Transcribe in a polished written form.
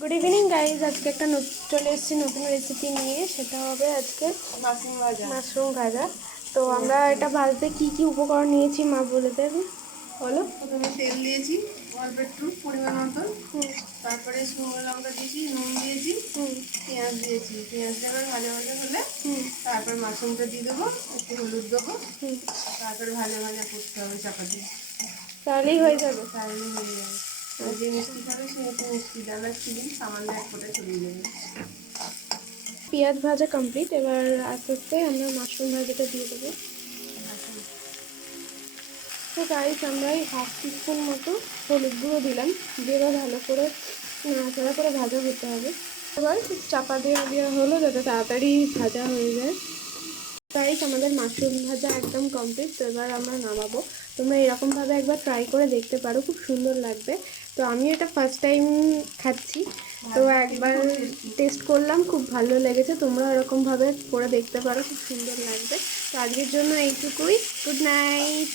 Good evening guys, আজকে একটা চলে এসেছি নতুন রেসিপি নিয়ে। সেটা হবে আজকে মাশরুম ভাজা। তো আমরা এটা ভাজতে কি কি উপকরণ নিয়েছি মা বলে দেবে, বলো। প্রথমে তেল দিয়েছি অল্প একটু পরিমাণ মতন, তারপরে শুকনো লঙ্কা দিয়েছি, নুন দিয়েছি, পেঁয়াজ দিয়েছি। পেঁয়াজ দেবার ভাজা ভাজা হলে তারপর মাশরুমটা দিয়ে দেবো, একটু হলুদ দেবো, তারপরে ভাজা ভাজা করতে হবে চাপা দিয়ে। তাহলেই হয়ে যাবে। তাহলেই হয়ে যাবে। যে মিষ্টি খাবে সে একটু মিষ্টি দানা চিনি সামান্য এক ফোঁটা ছড়িয়ে দেবে। পেঁয়াজ ভাজা কমপ্লিট, এবার আস্তে আস্তে আমরা মাশরুম ভাজাটা দিয়ে দেবো। তো গাইজ আমরা এই হাফ টিস্পুন মতো হলুদ গুঁড়ো দিলাম, দিয়ে এবার ভালো করে নাড়াচাড়া করে ভাজা হতে হবে। এবার চাপা দেওয়া হলো যাতে তাড়াতাড়ি ভাজা হয়ে যায়। গাইজ আমাদের মাশরুম ভাজা একদম কমপ্লিট। তো এবার আমরা নামাবো। তোমরা এরকমভাবে একবার ট্রাই করে দেখতে পারো, খুব সুন্দর লাগবে। তো আমি এটা ফার্স্ট টাইম খাচ্ছি, তো একবার টেস্ট করলাম, খুব ভালো লেগেছে। তোমরা এরকমভাবে করে দেখতে পারো, খুব সুন্দর লাগবে। তো আজকের জন্য এইটুকুই। Good night.